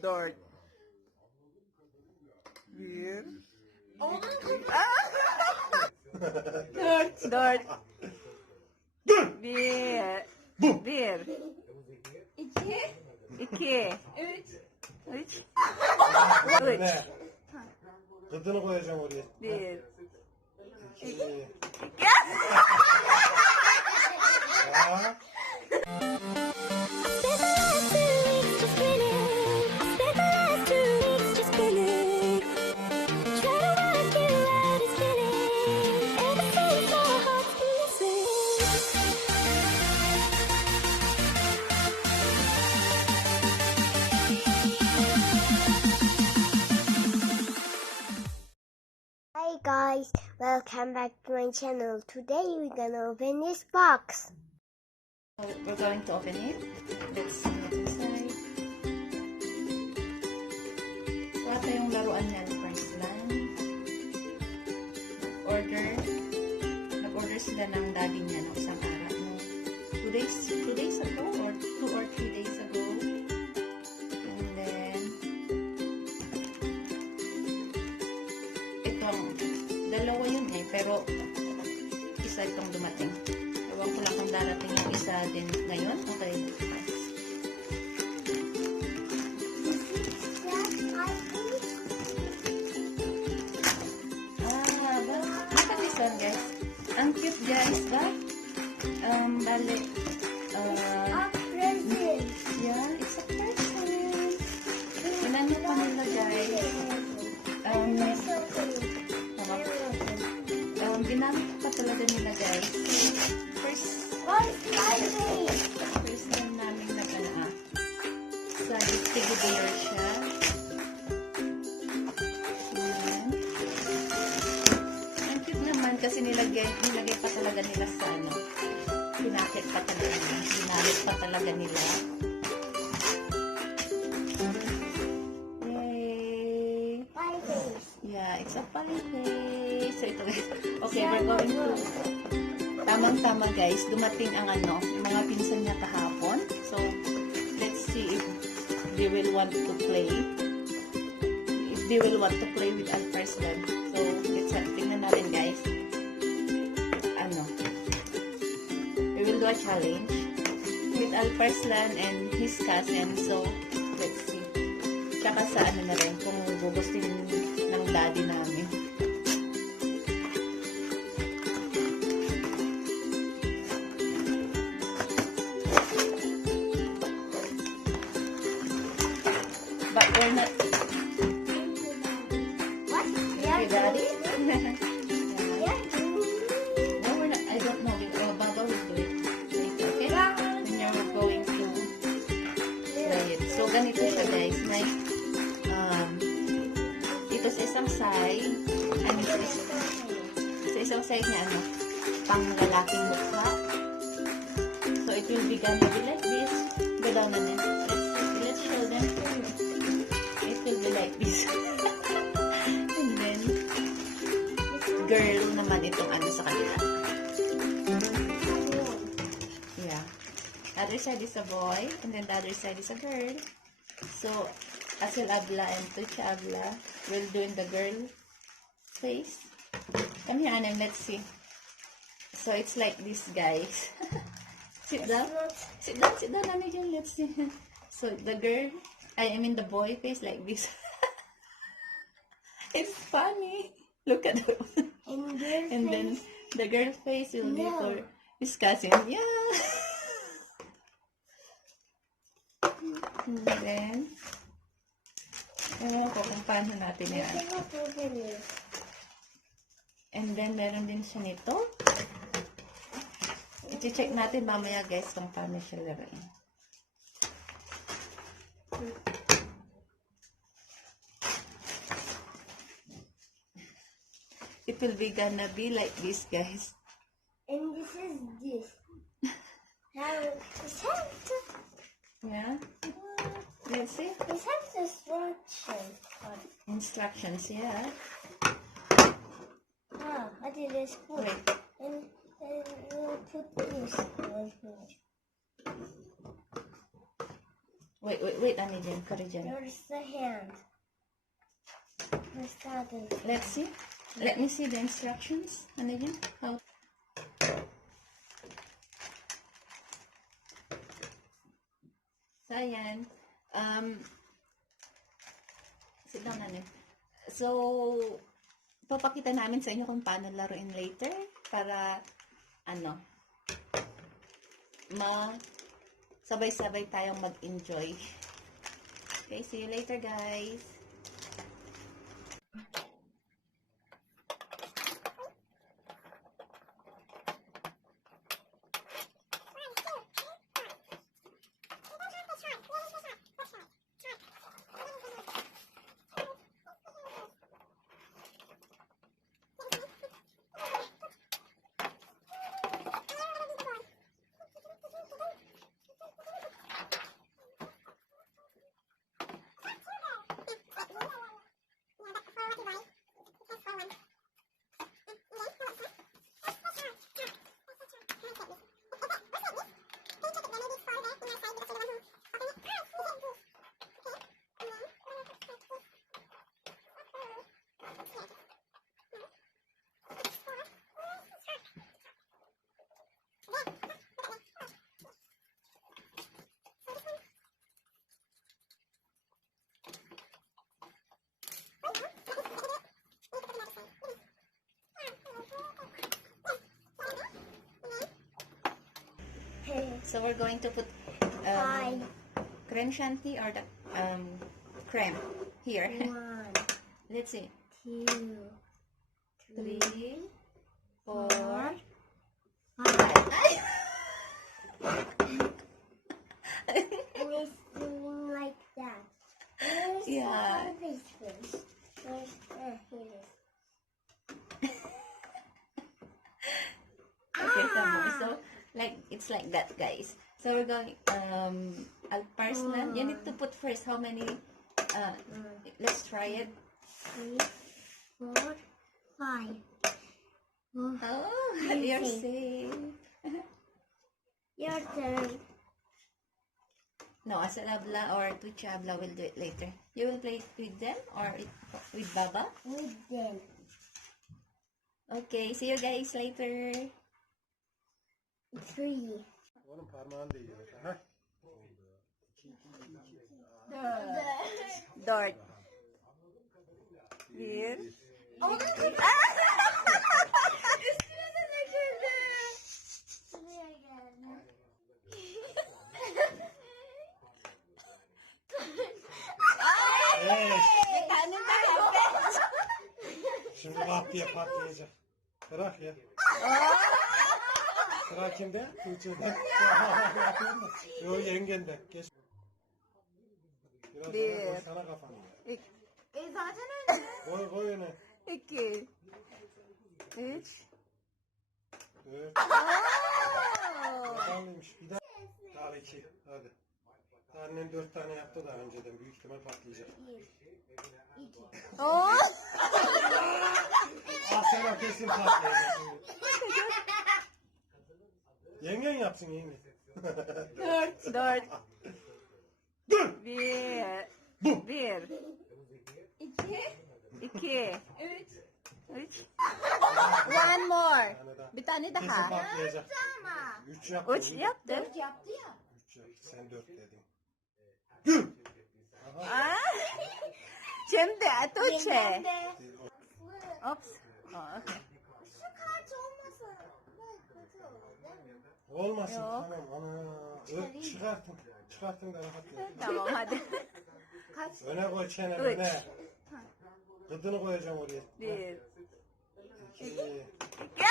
Dart. Beer. Dart. Bir. Bir. İki. Üç. Gıdını koyacağım oraya. Bir. İki. Ya. Hi guys, welcome back to my channel. Today we're gonna open this box. So we're going to open it. Let's see what's inside. So ito yung laruan niya, ALPARSLAN. Nag-order sila ng daddy niya ng isang araw. No? 2 days ago or 2 or 3 days ago. And then itong dalawa yun pero isa itong dumating. Ewan ko lang kung darating yung isa din ngayon. Okay. Look at this one, guys. Ang cute, guys, ba? Bale. Yeah, it's a present. Inano pa nila, guys. Ginamit pa talaga nila, guys. First time namin sa sticky bear siya. Ayan. Ang cute naman kasi nilagay pa talaga nila sa pinakit pa talaga nila. Ginamit pa talaga nila. Yay! Yeah, it's a PiEFACE. So ito, okay, we're going to tamang-tama, guys, dumating ang yung mga pinsan niya kahapon. So, let's see if they will want to play. If they will want to play with ALPARSLAN. So, let's tingnan natin, guys. We will do a challenge with ALPARSLAN and his cousin. So, let's see. Tsaka sa na rin, kung gugustuhin ng daddy namin. But we're not. What? Okay, daddy? Yeah. No, we're not. I don't know. Baba will do it. Okay? Then you're going to play it. So, ganito siya, guys. May, dito sa isang side, sa isang side niya, pang lalaking mukha. So, it will be gonna be like this. Go down na din. Let's show them. It will be like this. And then, girl naman itong sa kanila. Yeah. Other side is a boy, and then the other side is a girl. So, Asil Abla and Tucha Abla will do in the girl face. Come here, Anam, let's see. So, it's like this, guys. Sit down. Sit down, Anam, let's see. So, the girl, I mean the boy face like this. It's funny. Look at her. And then the girl face will be for his cousin. Yeah. And then, ewan ko kung paano natin yan. And then, meron din siya nito. I-check natin mamaya, guys, kung paano siya laruin. It will be gonna be like this, guys. And this is this. Yeah. Let's see. This has instructions. Instructions, yeah. Ah, what did this put? Wait. And we'll put this right here. Wait, anneciğim, karıcığım. Where's the hand? Where's the other? Let's see. Let me see the instructions, anneciğim. How? So, ayan. Sit down, anneciğim. So, papakita namin sa inyo kung paano laruin later para, sabay-sabay tayong mag-enjoy. Okay, see you later, guys. So we're going to put creme chantilly or the creme here. 1, Let's see. 2, 3, 4, 5. Always doing like that. Where's Yeah. the face first? Where's here it is. Okay, so like it's like that, guys. So we're going ALPARSLAN. You need to put first how many. Let's try it. 3, 4, 5. Oh, you're safe. Your turn. No, Asal Abla or Tucha Abla will do it later. You will play it with them or with Baba? With them. Okay, see you guys later. 3. Oğlum parmağını değiyor. Ha? Dort. Bir. Evet. Kanin ba happen? Şimdi laf diye patlayacak. Bırak ya. Sıra kimde? Tuğçe'de. Yo yengende. Geç. Biraz Bir. daha koysana kafanı. Zaten öyle. Koy öne. 2. 3. 4. Yakalıymış. Bir daha. Daha 2. Hadi. Annen 4 tane yaptı daha önceden. Büyük ihtimal patlayacak. 1, 2. Oh! Ah sana kesin patlayacak. Yengen yapsın yengen. 4. Dur! 1. Bu. 1. 2. 3. One more. Bir tane Kesin daha. patlayacak. 3 yaptı. 3 yaptın. Yaptı ya. 3 yaptı. Sen 4 dedin. Dur! Ah. Şimdi Tuğçe. Yengem de. Oops. Oh, okay. Şu kart olmasa kötü olur değil mi? Olmasın Yok. tamam ana. Çıkartın. Çıkartın da rahat edin. Tamam hadi. Öne koy çeneni Üç. öne. Gıdını koyacağım oraya. 1. 2. Ya.